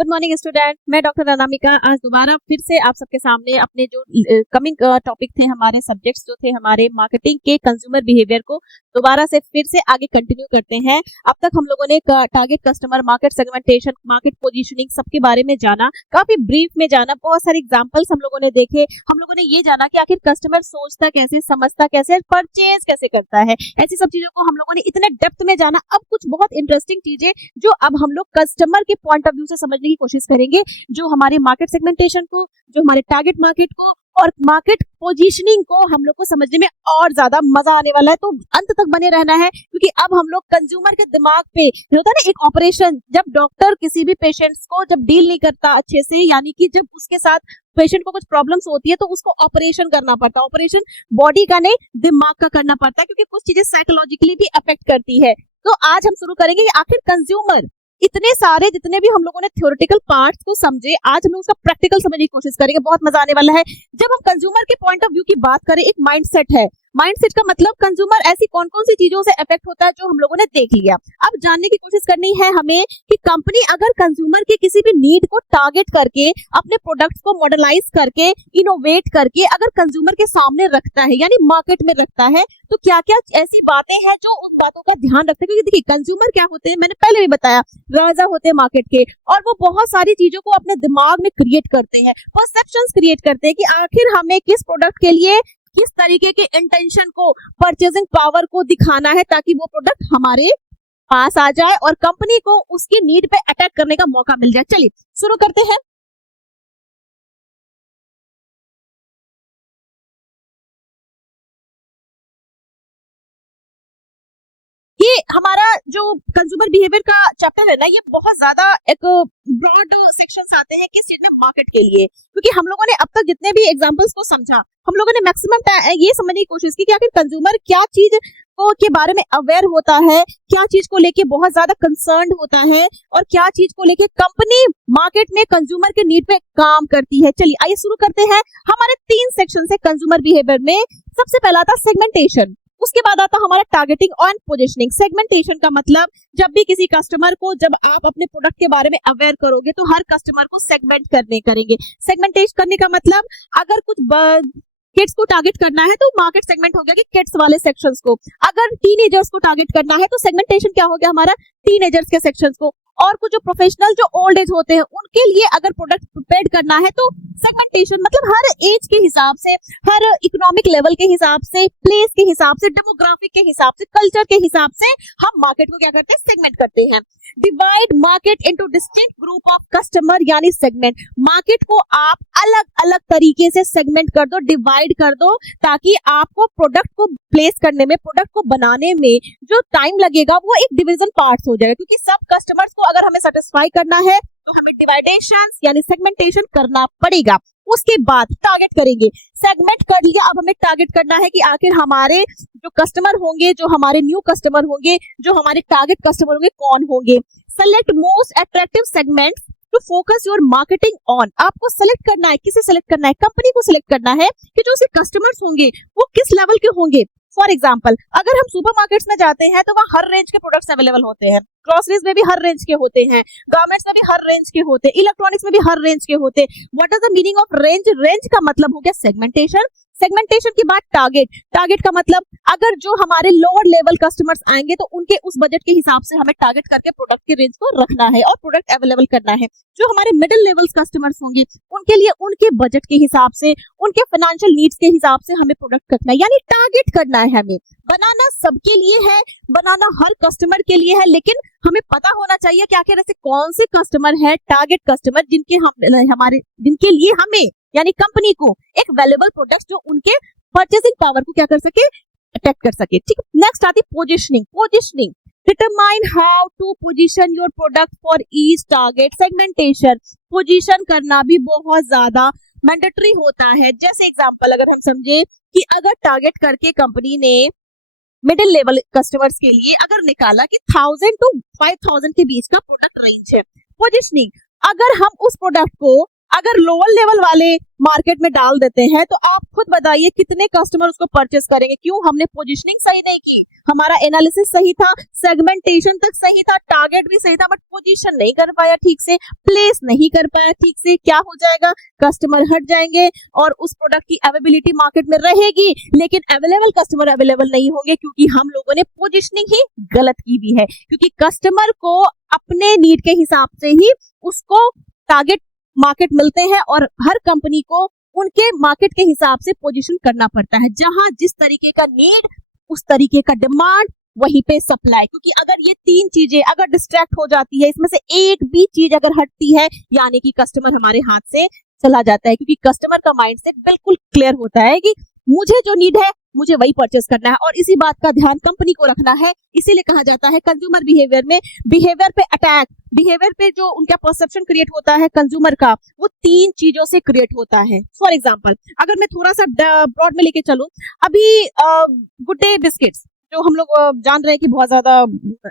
Good morning student, मैं doctor Anamika आज दोबारा फिर से आप सबके सामने अपने जो कमिंग टॉपिक थे, हमारे सब्जेक्ट्स जो थे हमारे मार्केटिंग के कंज्यूमर बिहेवियर को दोबारा से फिर से आगे कंटिन्यू करते हैं। अब तक हम लोगों ने target customer, market segmentation, market positioning सबके बारे में जाना, काफी ब्रीफ में जाना, बहुत सारे एग्जांपल्स हम लोगों ने देखे। हम लोगों ने ये जाना कि आखिर कस्टमर सोचता कैसे, समझता कैसे, परचेज कैसे करता है। ऐसी सब चीजों को हम लोगों ने इतने डेप्थ में जाना। अब कुछ बहुत इंटरेस्टिंग चीजें जो अब हम लोग कस्टमर के पॉइंट ऑफ व्यू से समझने की कोशिश करेंगे, जो हमारे मार्केट सेगमेंटेशन को, जो हमारे टारगेट मार्केट को और मार्केट पोजीशनिंग को हम लोग को समझने में और ज्यादा मजा आने वाला है। तो अंत तक बने रहना है, क्योंकि अब हम लोग कंज्यूमर के दिमाग पे होता है ना एक ऑपरेशन, जब डॉक्टर किसी भी पेशेंट्स को जब डील नहीं करता अच्छे से, यानी कि जब उसके साथ पेशेंट को कुछ प्रॉब्लम्स होती है तो उसको ऑपरेशन करना पड़ता है। ऑपरेशन बॉडी का नहीं, दिमाग का करना पड़ता है, क्योंकि कुछ चीजें साइकोलॉजिकली भी अफेक्ट करती है। तो आज हम शुरू करेंगे कि आखिर कंज्यूमर, इतने सारे जितने भी हम लोगों ने थ्योरेटिकल पार्ट्स को समझे, आज हम लोग उसका प्रैक्टिकल समझने की कोशिश करेंगे। बहुत मजा आने वाला है। जब हम कंज्यूमर के पॉइंट ऑफ व्यू की बात करें, एक माइंडसेट है। माइंडसेट का मतलब कंज्यूमर ऐसी कौन कौन सी चीजों से अफेक्ट होता है जो हम लोगों ने देख लिया। अब जानने की कोशिश करनी है हमें कि कंपनी अगर कंज्यूमर के किसी भी नीड को टारगेट करके, अपने प्रोडक्ट्स को मॉडलाइज करके, इनोवेट करके अगर कंज्यूमर के सामने रखता है, यानी मार्केट में रखता है, तो क्या क्या ऐसी बातें हैं जो उन बातों का ध्यान रखते हैं। क्योंकि देखिए कंज्यूमर क्या होते हैं, मैंने पहले भी बताया, राजा होते हैं मार्केट के, और वो बहुत सारी चीजों को अपने दिमाग में क्रिएट करते हैं, परसेप्शंस क्रिएट करते हैं कि आखिर हमें किस प्रोडक्ट के लिए किस तरीके के इंटेंशन को, परचेजिंग पावर को दिखाना है, ताकि वो प्रोडक्ट हमारे पास आ जाए और कंपनी को उसकी नीड पे अटैक करने का मौका मिल जाए। चलिए शुरू करते हैं। ये हमारा जो कंज्यूमर बिहेवियर का चैप्टर है ना, ये बहुत ज्यादा एक ब्रॉड सेक्शंस आते हैं किस चीज में, मार्केट के लिए। क्योंकि हम लोगों ने अब तक जितने भी एग्जांपल्स को समझा, हम लोगों ने मैक्सिमम ये समझने की कोशिश की कि आखिर कंज्यूमर क्या चीज को के बारे में अवेयर होता है, क्या चीज को लेके बहुत ज्यादा कंसर्न होता है, और क्या चीज को लेके कंपनी मार्केट में कंज्यूमर के नीड पे काम करती है। चलिए आइए शुरू करते हैं। हमारे 3 सेक्शन है कंज्यूमर बिहेवियर में। सबसे पहला था सेगमेंटेशन, उसके बाद आता हमारा टारगेटिंग और पोजीशनिंग। सेगमेंटेशन का मतलब, जब भी किसी कस्टमर को, जब आप अपने प्रोडक्ट के बारे में अवेयर करोगे तो हर कस्टमर को सेगमेंट करेंगे। सेगमेंटेशन करने का मतलब, अगर कुछ किड्स को टारगेट करना है तो मार्केट सेगमेंट हो गया कि किड्स वाले सेक्शंस को। अगर टीनेजर्स को टारगेट करना है तो सेगमेंटेशन क्या हो गया हमारा, टीनेजर्स के सेक्शंस को। और कुछ जो प्रोफेशनल, जो ओल्ड एज होते हैं, उनके लिए अगर प्रोडक्ट प्रिपेयर करना है तो सेगमेंटेशन मतलब हर एज के हिसाब से, हर इकोनॉमिक लेवल के हिसाब से, प्लेस के हिसाब से, डेमोग्राफिक के हिसाब से, कल्चर के हिसाब से हम मार्केट को क्या करते हैं, सेगमेंट करते हैं। Divide market into distinct group of customer, यानी सेगमेंट। मार्केट को आप अलग अलग तरीके से सेगमेंट कर दो, डिवाइड कर दो, ताकि आपको प्रोडक्ट को प्लेस करने में, प्रोडक्ट को बनाने में जो टाइम लगेगा वो एक डिवीजन पार्ट्स हो जाएगा। क्योंकि सब कस्टमर्स को अगर हमें सेटिस्फाई करना है तो हमें डिवाइडेशन यानी सेगमेंटेशन करना पड़ेगा। उसके बाद टारगेट करेंगे। सेगमेंट कर लिया, अब हमें टारगेट करना है कि आखिर हमारे जो कस्टमर होंगे, जो हमारे न्यू कस्टमर होंगे, जो हमारे टारगेट कस्टमर होंगे, कौन होंगे। Select most attractive segments to focus your marketing on. आपको सेलेक्ट करना है, किसे सेलेक्ट करना है, कंपनी को सिलेक्ट करना है कि जो उसके कस्टमर्स होंगे वो किस लेवल के होंगे। फॉर एग्जाम्पल, अगर हम सुपरमार्केट्स में जाते हैं तो वहाँ हर रेंज के प्रोडक्ट्स अवेलेबल होते हैं, ग्रोसरीज में भी हर रेंज के होते हैं, गारमेंट्स में भी हर रेंज के होते हैं, इलेक्ट्रॉनिक्स में भी हर रेंज के होते हैं। What is the meaning of range? Range का मतलब हो गया सेगमेंटेशन। सेगमेंटेशन के बाद टारगेट। टारगेट का मतलब, अगर जो हमारे लोअर लेवल कस्टमर्स आएंगे तो उनके उस बजट के हिसाब से हमें टारगेट करके प्रोडक्ट के रेंज को रखना है और प्रोडक्ट अवेलेबल करना है। जो हमारे मिडिल लेवल कस्टमर्स होंगे उनके लिए उनके बजट के हिसाब से, उनके फाइनेंशियल नीड्स के हिसाब से हमें प्रोडक्ट रखना है, यानी टारगेट करना है हमें। बनाना सबके लिए है, बनाना हर कस्टमर के लिए है, लेकिन हमें पता होना चाहिए कि आखिर ऐसे कौन से कस्टमर है, टारगेट कस्टमर, जिनके लिए हमें यानी कंपनी को एक वैल्यूएबल प्रोडक्ट जो उनके परचेसिंग पावर को क्या कर सके, अटैक कर सके। ठीक है। नेक्स्ट आती positioning. Positioning, determine how to position your product for each target segmentation. Position करना भी बहुत ज्यादा मैंडेटरी होता है। जैसे एग्जांपल अगर हम समझे कि अगर टारगेट करके कंपनी ने मिडिल लेवल कस्टमर्स के लिए अगर निकाला कि 1000 to 5000 के बीच का प्रोडक्ट रेंज है। पोजीशनिंग, अगर हम उस प्रोडक्ट को अगर लोअर लेवल वाले मार्केट में डाल देते हैं तो आप खुद बताइए कितने कस्टमर उसको परचेस करेंगे। क्यों? हमने पोजीशनिंग सही नहीं की, हमारा एनालिसिस सही था, सेगमेंटेशन तक सही था, टारगेट भी सही था, बट पोजीशन नहीं कर पाया ठीक से, प्लेस नहीं कर पाया ठीक से, क्या हो जाएगा, कस्टमर हट जाएंगे और उस प्रोडक्ट की अवेलेबिलिटी मार्केट में रहेगी, लेकिन अवेलेबल कस्टमर अवेलेबल नहीं होंगे, क्योंकि हम लोगों ने पोजीशनिंग ही गलत की हुई है। क्योंकि कस्टमर को अपने नीड के हिसाब से ही उसको टारगेट मार्केट मिलते हैं, और हर कंपनी को उनके मार्केट के हिसाब से पोजीशन करना पड़ता है। जहां जिस तरीके का नीड, उस तरीके का डिमांड, वहीं पे सप्लाई। क्योंकि अगर ये तीन चीजें अगर डिस्ट्रैक्ट हो जाती है, इसमें से एक भी चीज अगर हटती है, यानी कि कस्टमर हमारे हाथ से चला जाता है। क्योंकि कस्टमर का माइंडसेट बिल्कुल क्लियर होता है कि मुझे जो नीड है मुझे वही परचेस करना है, और इसी बात का ध्यान कंपनी को रखना है। इसीलिए कहा जाता है कंज्यूमर बिहेवियर में, बिहेवियर पे अटैक, बिहेवियर पे जो उनका परसेप्शन क्रिएट होता है कंज्यूमर का, वो तीन चीजों से क्रिएट होता है। फॉर एग्जांपल, अगर मैं थोड़ा सा ब्रॉड में लेके चलूं, अभी गुड डे बिस्किट्स जो हम लोग जान रहे हैं कि बहुत ज्यादा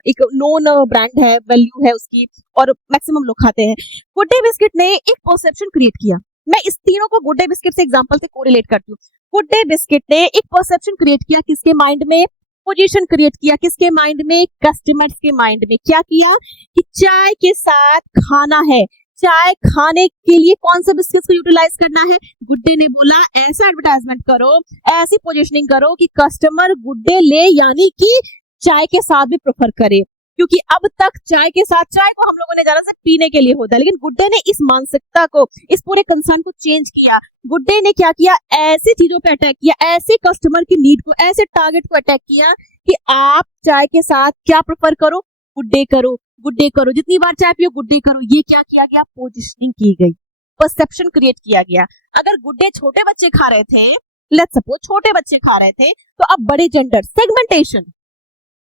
एक नोन ब्रांड है, वैल्यू है उसकी, और मैक्सिमम लोग खाते हैं। गुड डे बिस्किट ने एक परसेप्शन क्रिएट किया। मैं इस तीनों को गुड डे बिस्किट से एग्जांपल से कोरिलेट करती हूँ। गुड डे बिस्किट ने एक परसेप्शन क्रिएट किया, किसके माइंड में, पोजीशन क्रिएट किया, किसके माइंड में, कस्टमर्स के माइंड में। क्या किया कि चाय के साथ खाना है, चाय खाने के लिए कौन से बिस्किट को यूटिलाइज करना है। गुड डे ने बोला ऐसा एडवर्टाइजमेंट करो, ऐसी पोजीशनिंग करो कि कस्टमर गुड डे ले, यानी कि चाय के साथ भी प्रेफर करे। क्योंकि अब तक चाय के साथ, चाय को हम लोगों ने जाना से पीने के लिए होता है, लेकिन गुड डे ने इस मानसिकता को, इस पूरे कंसर्न को चेंज किया। गुड डे ने क्या किया, ऐसी चीजों पे अटैक किया, ऐसे कस्टमर की नीड को, ऐसे टारगेट को अटैक किया कि आप चाय के साथ क्या प्रेफर करो, गुड डे करो, गुड डे करो, जितनी बार चाय पियो गुड डे करो। ये क्या किया गया, पोजिशनिंग की गई, परसेप्शन क्रिएट किया गया। अगर गुड डे छोटे बच्चे खा रहे थे, लेट्स सपोज छोटे बच्चे खा रहे थे, तो अब बड़े जेंडर, सेगमेंटेशन,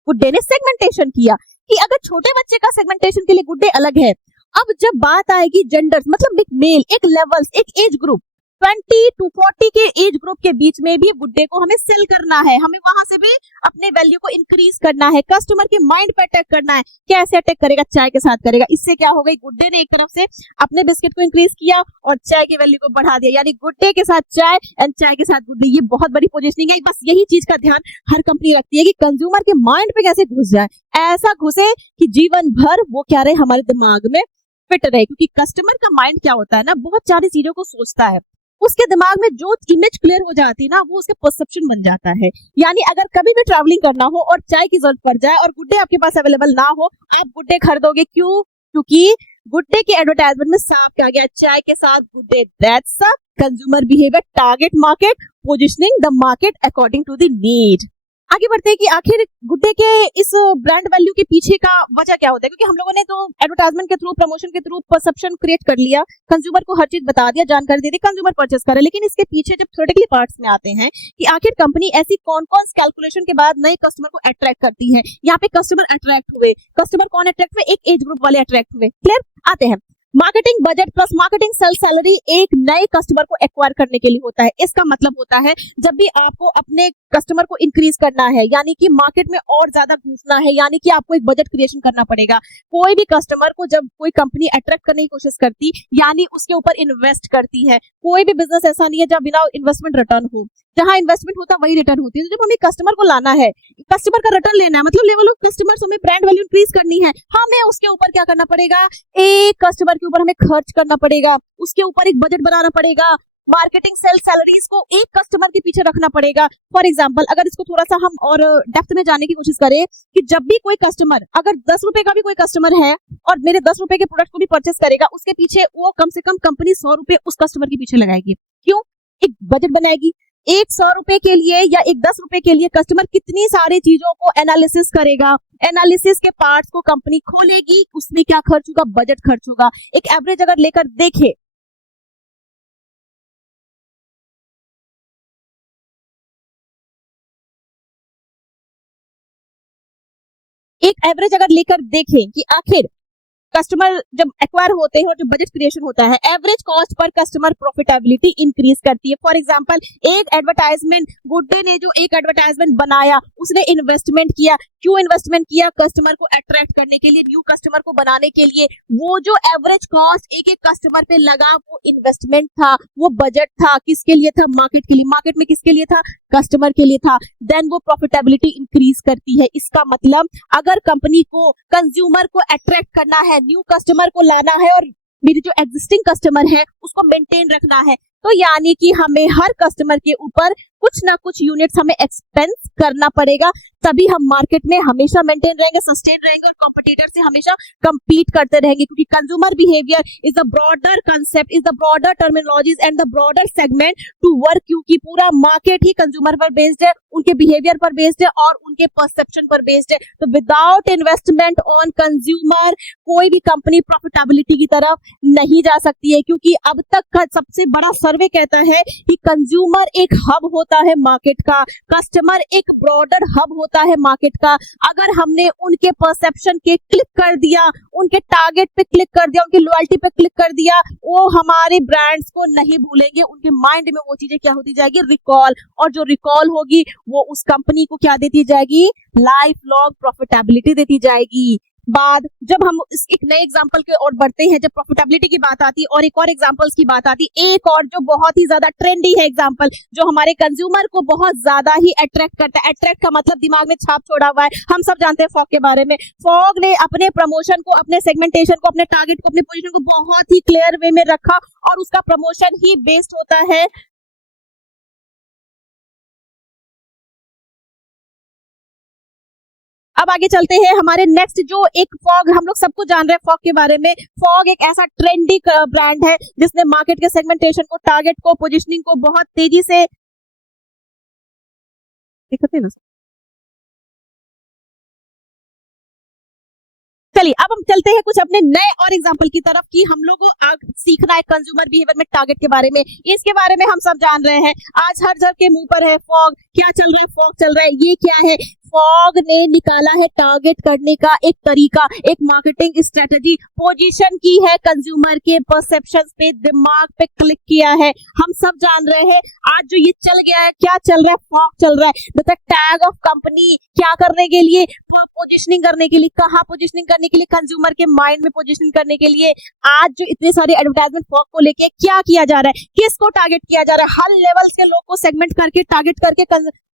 गुड डे ने सेगमेंटेशन किया कि अगर छोटे बच्चे का सेगमेंटेशन के लिए गुड डे अलग है। अब जब बात आएगी जेंडर्स, मतलब एक मेल, एक लेवल्स, एक एज ग्रुप, 20 to 40 के एज ग्रुप के बीच में भी गुड डे को हमें सेल करना है, हमें वहां से भी अपने वैल्यू को इंक्रीज करना है, कस्टमर के माइंड पे अटैक करना है। कैसे अटैक करेगा, चाय के साथ करेगा। इससे क्या हो गई, गुड डे ने एक तरफ से अपने बिस्किट को इंक्रीज किया और चाय की वैल्यू को बढ़ा दिया, यानी गुड डे के साथ चाय एंड चाय के साथ गुड डे। ये बहुत बड़ी पोजीशनिंग है। बस यही चीज का ध्यान हर कंपनी रखती है कि कंज्यूमर के माइंड पे कैसे घुस जाए, ऐसा घुसे कि जीवन भर वो क्या रहे, हमारे दिमाग में फिट रहे। क्योंकि कस्टमर का माइंड क्या होता है ना, बहुत सारी चीजों को सोचता है, उसके दिमाग में जो इमेज क्लियर हो जाती है ना, वो उसका परसेप्शन बन जाता है। यानी अगर कभी भी ट्रैवलिंग करना हो और चाय की जरूरत पड़ जाए और गुड डे आपके पास अवेलेबल ना हो, आप गुड डे खरीदोगे। क्यों? क्योंकि गुड डे के एडवर्टाइजमेंट में साफ क्या गया, चाय के साथ Good Day. That's a consumer behaviour, target market, positioning the market according to the need. आगे बढ़ते हैं कि आखिर गुड डे के इस ब्रांड वैल्यू के पीछे का वजह क्या होता है। क्योंकि हम लोगों ने तो एडवर्टाइजमेंट के थ्रू, प्रमोशन के थ्रू परसेप्शन क्रिएट कर लिया, कंज्यूमर को हर चीज बता दिया, जानकारी दे दी, कंज्यूमर परचेस करे। लेकिन इसके पीछे जब थ्योरेटिकली पार्ट्स में आते हैं कि आखिर कंपनी ऐसी कौन कौन कैलकुलेशन के बाद नए कस्टमर को अट्रैक्ट करती है। यहाँ पे कस्टमर अट्रैक्ट हुए, कस्टमर कौन अट्रैक्ट हुए, एक एज ग्रुप वाले अट्रैक्ट हुए। क्लियर? आते हैं, marketing budget plus marketing sale salary एक नए कस्टमर को एक्वायर करने के लिए होता है। इसका मतलब होता है जब भी आपको अपने कस्टमर को इंक्रीज करना है, यानी कि मार्केट में और ज्यादा घुसना है, यानी कि आपको एक बजट क्रिएशन करना पड़ेगा। कोई भी कस्टमर को जब कोई कंपनी अट्रैक्ट करने की कोशिश करती, यानी उसके ऊपर इन्वेस्ट करती है। कोई भी बिजनेस ऐसा नहीं है जब बिना इन्वेस्टमेंट रिटर्न हो, जहां इन्वेस्टमेंट होता है वही रिटर्न होती है। तो जब हमें कस्टमर को लाना है, कस्टमर का रिटर्न लेना है, मतलब लेवल ऑफ कस्टमर्स, हमें ब्रांड वैल्यू इंक्रीज करनी है, हमें उसके ऊपर क्या करना पड़ेगा, एक कस्टमर के ऊपर हमें खर्च करना पड़ेगा, उसके ऊपर एक बजट बनाना पड़ेगा। मार्केटिंग सेल सैलरीज को एक कस्टमर के पीछे रखना पड़ेगा। फॉर एग्जांपल, अगर इसको थोड़ा सा हम और डेप्थ में जाने की कोशिश करें कि जब भी कोई कस्टमर, अगर 10 रुपए का भी कोई कस्टमर है और मेरे 10 रुपए के प्रोडक्ट को भी परचेस करेगा, उसके पीछे वो कम से कम कंपनी 100 रुपए उस कस्टमर के पीछे लगाएगी। क्यों? एक बजट बनाएगी। एक 100 रुपए के लिए या एक 10 रुपए के लिए कस्टमर कितनी सारी चीजों को एनालिसिस करेगा, एनालिसिस के पार्ट्स को कंपनी खोलेगी, उसमें क्या खर्च होगा, बजट खर्च होगा। एक एवरेज अगर लेकर देखे, एक एवरेज अगर लेकर देखें कि आखिर कस्टमर जब एक्वायर होते हैं और जो बजट क्रिएशन होता है, average cost per customer profitability increase करती है। फॉर एग्जांपल, एक एडवर्टाइजमेंट, गुड डे ने जो एक एडवर्टाइजमेंट बनाया, उसने इन्वेस्टमेंट किया। क्यों इन्वेस्टमेंट किया? कस्टमर को अट्रैक्ट करने के लिए, न्यू कस्टमर को बनाने के लिए। वो जो एवरेज कॉस्ट एक एक कस्टमर पे लगा, वो इन्वेस्टमेंट था, वो बजट था, किसके लिए था? मार्केट के लिए। मार्केट में किसके लिए था? कस्टमर के लिए था। देन वो प्रॉफिटेबिलिटी इंक्रीज करती है। इसका मतलब अगर कंपनी को कंज्यूमर को अट्रैक्ट करना है, न्यू कस्टमर को लाना है और मेरी जो एग्जिस्टिंग कस्टमर है उसको मेंटेन रखना है, तो यानी कि हमें हर कस्टमर के ऊपर कुछ ना कुछ यूनिट्स हमें एक्सपेंस करना पड़ेगा, तभी हम मार्केट में हमेशा मेंटेन रहेंगे, सस्टेन रहेंगे और कॉम्पिटिटर से हमेशा compete करते रहेंगे। क्योंकि consumer behaviour is the broader concept, is the broader terminologies and the broader segment to work, क्योंकि पूरा मार्केट ही कंज्यूमर पर बेस्ड है, उनके बिहेवियर पर बेस्ड है और उनके परसेप्शन पर बेस्ड है। तो विदाउट इन्वेस्टमेंट ऑन कंज्यूमर कोई भी कंपनी प्रॉफिटेबिलिटी की तरफ नहीं जा सकती है, क्योंकि अब तक का सबसे बड़ा सर्वे कहता है कि कंज्यूमर एक हब होता है मार्केट का, कस्टमर एक ब्रॉडर हब होता है मार्केट का। अगर हमने उनके परसेप्शन के क्लिक कर दिया, उनके टारगेट पे क्लिक कर दिया, उनकी लॉयल्टी पे क्लिक कर दिया, वो हमारे ब्रांड्स को नहीं भूलेंगे, उनके माइंड में वो चीजें क्या होती जाएगी? रिकॉल। और जो रिकॉल होगी वो उस कंपनी को क्या देती जाएगी? लाइफ लॉन्ग प्रॉफिटेबिलिटी देती जाएगी। बाद जब हम एक नए एग्जांपल के और बढ़ते हैं, जब प्रॉफिटेबिलिटी की बात आती है और एक और एग्जांपल्स की बात आती है, एक और जो बहुत ही ज्यादा ट्रेंडी है एग्जांपल, जो हमारे कंज्यूमर को बहुत ज्यादा ही अट्रैक्ट करता है। अट्रैक्ट का मतलब दिमाग में छाप छोड़ा हुआ है। हम सब जानते हैं फॉग के बारे में। फॉग ने अपने प्रमोशन को, अपने सेगमेंटेशन को, अपने टारगेट को, अपनी पोजीशन को बहुत ही क्लियर वे में रखा और उसका प्रमोशन ही बेस्ड होता है अब आगे चलते हैं हमारे नेक्स्ट जो एक फॉग, हम लोग सबको जान रहे हैं फॉग के बारे में। फॉग एक ऐसा ट्रेंडी ब्रांड है जिसने मार्केट के सेगमेंटेशन को, टारगेट को, पोजीशनिंग को बहुत तेजी से ना। चलिए अब हम चलते हैं कुछ अपने नए और एग्जांपल की तरफ कि हम लोगों को सीखना है कंज्यूमर बिहेवियर में टारगेट के बारे में। इसके बारे में हम सब जान रहे हैं, आज हर घर के मुंह पर है फॉग। क्या चल रहा है? फॉग चल रहा है। ये क्या है? फॉग ने निकाला है टारगेट करने का एक तरीका, एक मार्केटिंग स्ट्रेटजी, पोजीशन की है कंज्यूमर के परसेप्शंस पे, दिमाग पे क्लिक किया है। हम सब जान रहे हैं आज जो ये चल गया है, क्या चल रहा है? फॉग चल रहा है। द टैग ऑफ कंपनी क्या करने के लिए? पोजीशनिंग करने के लिए। कहाँ पोजीशनिंग करने के लिए? कंज्यूमर के माइंड में पोजीशनिंग करने के लिए। आज जो इतने सारे एडवर्टाइजमेंट फॉग को लेके क्या किया जा रहा है? किसको टारगेट किया जा रहा है? हर लेवल्स के लोग को सेगमेंट करके, टारगेट करके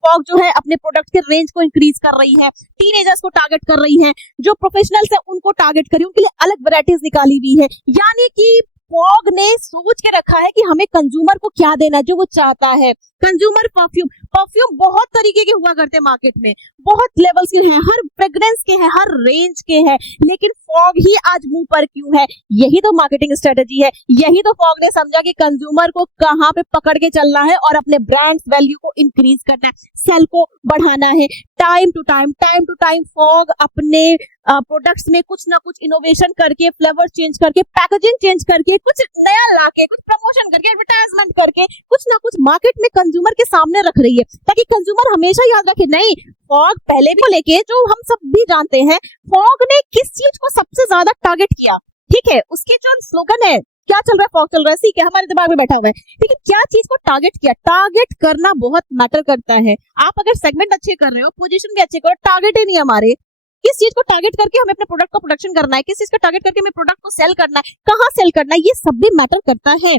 फॉग जो है अपने प्रोडक्ट के रेंज को इंक्रीज कर रही है, टीनेजर्स को टारगेट कर रही है, जो प्रोफेशनल्स है उनको टारगेट कर रही है, उनके लिए अलग वैरायटीज निकाली हुई है। यानी कि फॉग ने सोच के रखा है कि हमें कंज्यूमर को क्या देना जो वो चाहता है। कंज्यूमर परफ्यूम बहुत तरीके के हुआ करते हैं मार्केट में, बहुत लेवल्स के हैं, हर फ्रेग्रेंस के हैं, हर रेंज के हैं, लेकिन फॉग ही आज मुंह पर क्यों है? यही तो मार्केटिंग स्ट्रेटजी है। यही तो फॉग ने समझा कि कंज्यूमर को कहां पे पकड़ के चलना है और अपने ब्रांड्स वैल्यू को इंक्रीज करना है, सेल को बढ़ाना है। टाइम टू टाइम फॉग अपने प्रोडक्ट्स में कुछ ना कुछ इनोवेशन करके, फ्लेवर चेंज करके, पैकेजिंग चेंज करके, कुछ नया लाके, कुछ प्रमोशन करके, एडवर्टाइजमेंट करके, कुछ ना कुछ मार्केट में कंज्यूमर के सामने रख रही है, ताकि कंज्यूमर हमेशा याद रखे नहीं, फॉग पहले भी लेके जो हम सब भी जानते हैं, फॉग ने किस चीज को सबसे ज्यादा टारगेट किया। ठीक है, उसके जो स्लोगन है, क्या चल रहा है? फॉग चल रहा है, ठीक है, हमारे दिमाग में बैठा हुआ है। लेकिन क्या चीज को टारगेट किया? टारगेट करना बहुत मैटर करता है। आप अगर सेगमेंट अच्छे कर रहे हो, पोजीशन भी अच्छे करो, टारगेट ही नहीं हमारे, किस चीज को टारगेट करके हमें अपने प्रोडक्ट को प्रोडक्शन करना है, किस चीज को टारगेट करके हमें प्रोडक्ट को सेल करना है, कहाँ सेल करना है, ये सब भी मैटर करता है।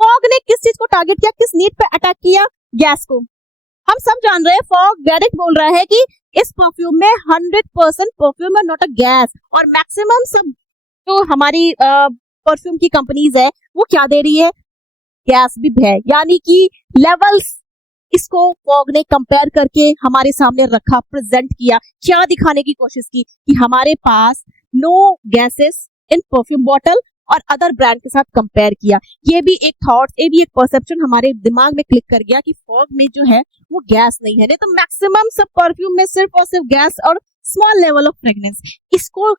फॉग ने किस चीज को टारगेट किया? किस नीड पे अटैक किया? गैस को। हम सब जान रहे हैं फॉग डायरेक्ट बोल रहा है कि इस परफ्यूम में 100% परफ्यूम है, नॉट अ गैस। और मैक्सिमम सब जो हमारी परफ्यूम की कंपनीज है वो क्या दे रही है? गैस भी है। यानी कि लेवल्स इसको फॉग ने कंपेयर करके हमारे सामने रखा, प्रेजेंट किया, क्या दिखाने की कोशिश की कि हमारे पास no gases in perfume bottle, और अदर ब्रांड के साथ कंपेयर किया। ये भी एक थॉट, ये भी एक परसेप्शन हमारे दिमाग में क्लिक कर गया कि फॉग में जो है वो गैस नहीं है, नहीं तो मैक्सिमम सब परफ्यूम में सिर्फ और सिर्फ गैस और स्मॉल लेवल ऑफ फ्रेग्रेंस। इसको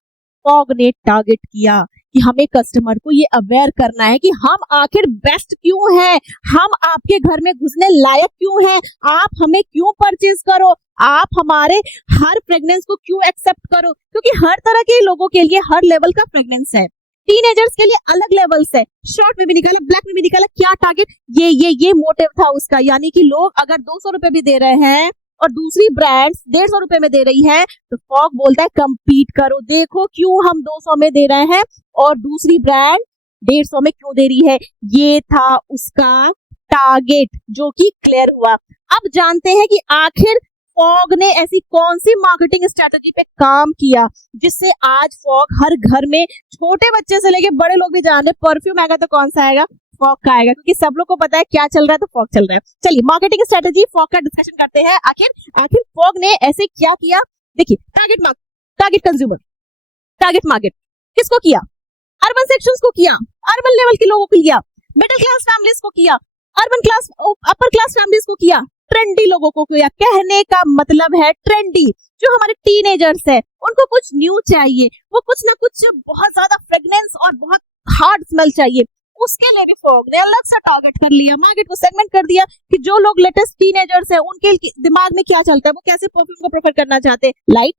फॉग ने टारगेट किया। कि हमें कस्टमर को ये अवेयर करना है कि हम आखिर बेस्ट क्यों हैं, हम आपके घर में घुसने लायक क्यों हैं, आप हमें क्यों परचेज करो, आप हमारे हर फ्रेग्रेंस को क्यों एक्सेप्ट करो, क्योंकि हर तरह के लोगों के लिए हर लेवल का फ्रेग्रेंस है। टीनेजर्स के लिए अलग लेवल्स है, शॉर्ट में भी निकाला, ब्लैक में भी निकाला, क्या टारगेट, ये मोटिव था उसका। यानी कि लोग अगर 200 रुपए भी दे रहे हैं और दूसरी ब्रांड्स 150 रुपए में दे रही है, तो फॉग बोलता है कम्पीट करो, देखो क्यों हम 200 में दे रहे हैं और दूसरी ब्रांड 150 में क्यों दे रही है। ये था उसका टारगेट जो कि क्लियर हुआ। अब जानते हैं कि आखिर फॉग ने ऐसी कौन सी मार्केटिंग स्ट्रेटजी पे काम किया जिससे आज फॉग हर घर में, छोटे बच्चे से लेके बड़े लोग भी जान रहे, परफ्यूम आएगा तो कौन सा आएगा, फॉग का आएगा, क्योंकि सब लोग को पता है क्या चल रहा है तो फॉग चल रहा है। चलिए मार्केटिंग स्ट्रेटजी फॉग का डिस्कशन करते हैं। आखिर फॉग ने ऐसे क्या किया। देखिए, टारगेट कंज्यूमर, टारगेट मार्केट किसको किया, अर्बन सेक्शंस को किया, अर्बन लेवल के लोगों को किया, मिडिल क्लास फैमिलीज को किया, urban class upper class families को किया, ट्रेंडी लोगों को किया। कहने का मतलब है ट्रेंडी जो हमारे टीनेजर्स है उनको कुछ न्यू चाहिए, वो कुछ ना कुछ बहुत ज्यादा फ्रेग्रेंस और बहुत हार्ड स्मेल चाहिए, उसके लिए भी फॉग ने अलग से टारगेट कर लिया, मार्केट को सेगमेंट कर दिया कि जो लोग लेटेस्ट टीनेजर्स है उनके दिमाग में क्या चलता है, वो कैसे परफ्यूम को प्रेफर करना चाहते हैं, लाइट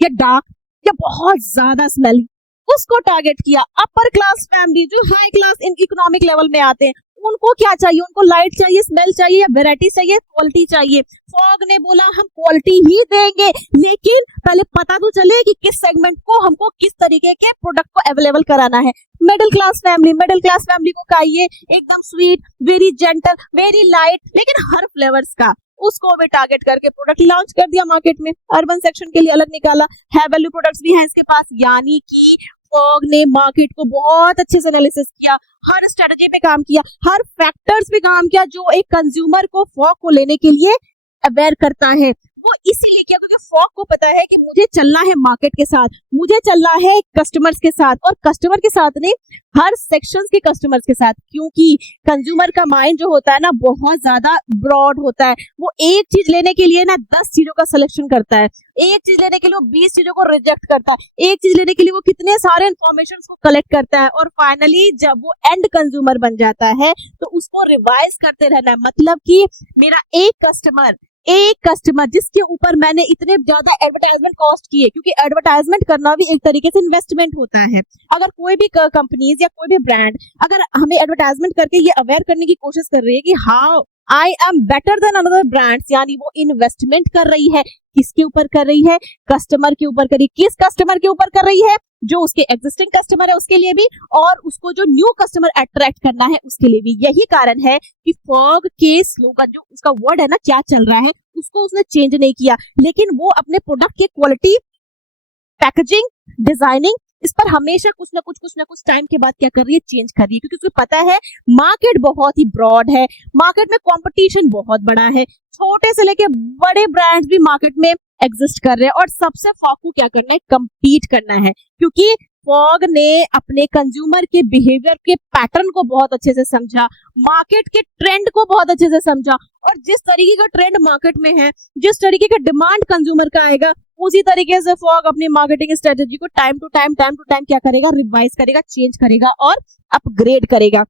या डार्क या बहुत ज्यादा स्मेली, उसको टारगेट किया। अपर क्लास फैमिली जो high class in economic level में आते हैं उनको क्या चाहिए, उनको लाइट चाहिए, स्मेल चाहिए या वेराइटी चाहिए, क्वालिटी चाहिए। फॉग ने बोला हम क्वालिटी ही देंगे, लेकिन पहले पता तो चले कि किस सेगमेंट को हमको किस तरीके के प्रोडक्ट को अवेलेबल कराना है। मिडिल क्लास फैमिली को चाहिए एकदम sweet, very gentle, very light, लेकिन हर फ्लेवर्स का, उसको भी टारगेट करके प्रोडक्ट लॉन्च कर दिया मार्केट में। अर्बन सेक्शन के लिए अलग निकाला, है वैल्यू प्रोडक्ट्स भी हैं इसके पास। यानी कि फॉग ने मार्केट को बहुत अच्छे से एनालिसिस किया, हर स्ट्रेटजी पे काम किया, हर फैक्टर्स पे काम किया जो एक कंज्यूमर को फॉग को लेने के लिए अवेयर करता है। वो इसीलिए किया क्योंकि फॉग को पता है कि मुझे चलना है मार्केट के साथ, मुझे चलना है कस्टमर्स के साथ, और कस्टमर के साथ नहीं, हर सेक्शंस के कस्टमर्स के साथ, क्योंकि कंज्यूमर का माइंड जो होता है ना बहुत ज्यादा ब्रॉड होता है। वो एक चीज लेने के लिए ना 10 चीजों का सिलेक्शन करता है, एक चीज लेने के लिए वो 20 चीजों को रिजेक्ट करता है, एक चीज लेने के लिए वो कितने सारे इंफॉर्मेशन को कलेक्ट करता है, और फाइनली जब वो एंड कंज्यूमर बन जाता है तो उसको रिवाइज करते रहना है। मतलब कि मेरा एक कस्टमर जिसके ऊपर मैंने इतने ज्यादा एडवर्टाइजमेंट कॉस्ट किए, क्योंकि एडवर्टाइजमेंट करना भी एक तरीके से इन्वेस्टमेंट होता है। अगर कोई भी कंपनीज या कोई भी ब्रांड अगर हमें एडवर्टाइजमेंट करके ये अवेयर करने की कोशिश कर रही है कि how I am better than another brands, यानी वो इन्वेस्टमेंट कर रही है, किसके ऊपर कर रही है, कस्टमर के ऊपर कर रही है। किस कस्टमर के ऊपर कर रही है, जो उसके एग्जिस्टिंग कस्टमर है उसके लिए भी, और उसको जो न्यू कस्टमर अट्रैक्ट करना है उसके लिए भी। यही कारण है कि फॉग के स्लोगन जो उसका वर्ड है ना, क्या चल रहा है, उसको उसने चेंज नहीं किया, लेकिन वो अपने प्रोडक्ट के क्वालिटी, पैकेजिंग, डिजाइनिंग, इस पर हमेशा कुछ ना कुछ टाइम के बाद क्या कर रही है, चेंज कर रही है, क्योंकि उसको पता है मार्केट बहुत ही ब्रॉड है, मार्केट में कंपटीशन बहुत बड़ा है, छोटे से लेके बड़े ब्रांड्स भी मार्केट में एग्जिस्ट कर रहे हैं, और सबसे फॉग को क्या करना है, कम्पीट करना है। क्योंकि फॉग ने अपने कंज्यूमर के बिहेवियर के पैटर्न को बहुत अच्छे से समझा, मार्केट के ट्रेंड को बहुत अच्छे से समझा, और जिस तरीके का ट्रेंड मार्केट में है, जिस तरीके का डिमांड कंज्यूमर का आएगा, उसी तरीके से फॉग अपनी मार्केटिंग स्ट्रेटेजी को टाइम टू टाइम क्या करेगा, रिवाइज करेगा, चेंज करेगा और अपग्रेड करेगा।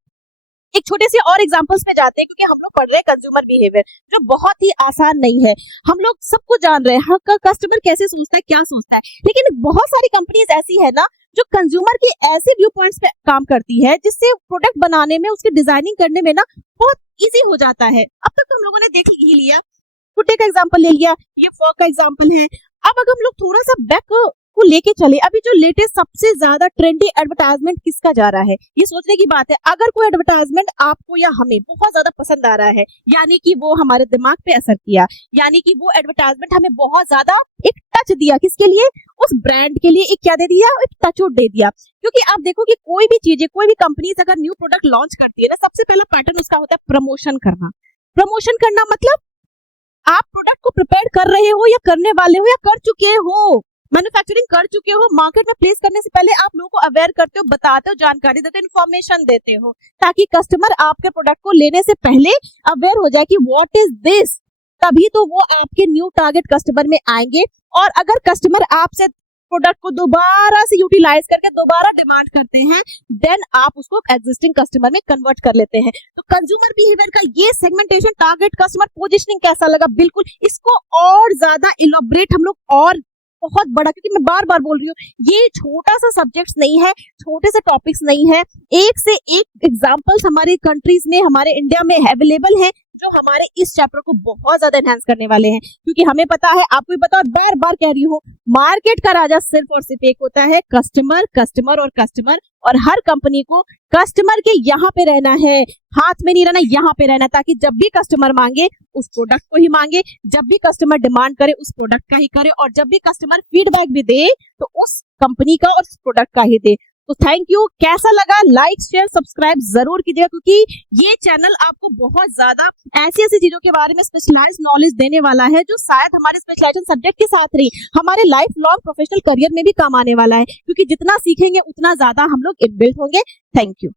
एक छोटे से और एग्जांपल्स में जाते हैं, क्योंकि हम लोग पढ़ रहे हैं कंज्यूमर बिहेवियर जो बहुत ही आसान नहीं है। हम लोग सबको जान रहे हैं कस्टमर कैसे सोचता है, क्या सोचता है, लेकिन बहुत सारी कंपनीज ऐसी है ना जो कंज्यूमर के ऐसे व्यू पॉइंट्स पे काम करती है जिससे प्रोडक्ट बनाने में, उसके डिजाइनिंग करने में ना बहुत इजी हो जाता है। अब तक तो हम लोगों ने देख ही लिया, गुड्डे का एग्जांपल ले लिया, ये फॉग का एग्जांपल है। अब अगर हम लोग थोड़ा सा बैक को लेके चले, अभी जो लेटेस्ट सबसे ज्यादा ट्रेंडी एडवर्टाइजमेंट किसका जा रहा है, ये सोचने की बात है। अगर कोई एडवर्टाइजमेंट आपको या हमें बहुत ज्यादा पसंद आ रहा है, यानी कि वो हमारे दिमाग पे असर किया, यानी कि वो एडवर्टाइजमेंट हमें बहुत ज्यादा एक टच दिया, किसके लिए, उस ब्रांड के लिए एक क्या दे दिया, एक टच दे दिया। क्योंकि आप देखो कि कोई भी चीजें, कोई भी कंपनीज अगर न्यू प्रोडक्ट लॉन्च करती है ना, सबसे पहला पैटर्न उसका होता है प्रमोशन करना। प्रमोशन करना मतलब आप प्रोडक्ट को प्रिपेयर कर रहे हो या करने वाले हो या कर चुके हो, मैन्युफैक्चरिंग कर चुके हो, मार्केट में प्लेस करने से पहले आप लोगों को अवेयर करते हो, बताते हो, जानकारी देते हो, इन्फॉर्मेशन देते हो, ताकि कस्टमर आपके प्रोडक्ट को लेने से पहले अवेयर हो जाए कि व्हाट इज दिस। तभी तो वो आपके न्यू टारगेट कस्टमर में आएंगे। और अगर कस्टमर आपसे प्रोडक्ट को दोबारा से यूटिलाइज करके दोबारा डिमांड करते हैं, देन आप उसको एग्जिस्टिंग कस्टमर में कन्वर्ट कर लेते हैं। तो कंज्यूमर बिहेवियर का ये सेगमेंटेशन, टारगेट कस्टमर पोजीशनिंग कैसा लगा? बिल्कुल इसको और ज्यादा इलॉबरेट हम लोग और बहुत बड़ा, क्योंकि मैं बार बार बोल रही हूँ ये छोटा सा सब्जेक्ट्स नहीं है, छोटे से टॉपिक्स नहीं है, एक से एक एग्जांपल्स हमारे कंट्रीज में, हमारे इंडिया में अवेलेबल हैं जो हमारे इस चैप्टर को बहुत ज्यादा एनहांस करने वाले हैं। क्योंकि हमें पता है, आपको भी पता है, बार बार कह रही हूँ, मार्केट का राजा सिर्फ और सिर्फ एक होता है, कस्टमर, कस्टमर और कस्टमर। और हर कंपनी को कस्टमर के यहाँ पे रहना है, हाथ में नहीं रहना, यहाँ पे रहना, ताकि जब भी कस्टमर मांगे उस प्रोडक्ट को ही मांगे, जब भी कस्टमर डिमांड करे उस प्रोडक्ट का ही करे, और जब भी कस्टमर फीडबैक भी दे तो उस कंपनी का और उस प्रोडक्ट का ही दे। तो थैंक यू। कैसा लगा? लाइक शेयर सब्सक्राइब जरूर कीजिएगा, क्योंकि ये चैनल आपको बहुत ज्यादा ऐसी ऐसी चीजों के बारे में स्पेशलाइज्ड नॉलेज देने वाला है जो शायद हमारे स्पेशलाइजेशन सब्जेक्ट के साथ नहीं, हमारे लाइफ लॉन्ग प्रोफेशनल करियर में भी काम आने वाला है, क्योंकि जितना सीखेंगे उतना ज्यादा हम लोग इनबिल्ट होंगे। Thank you.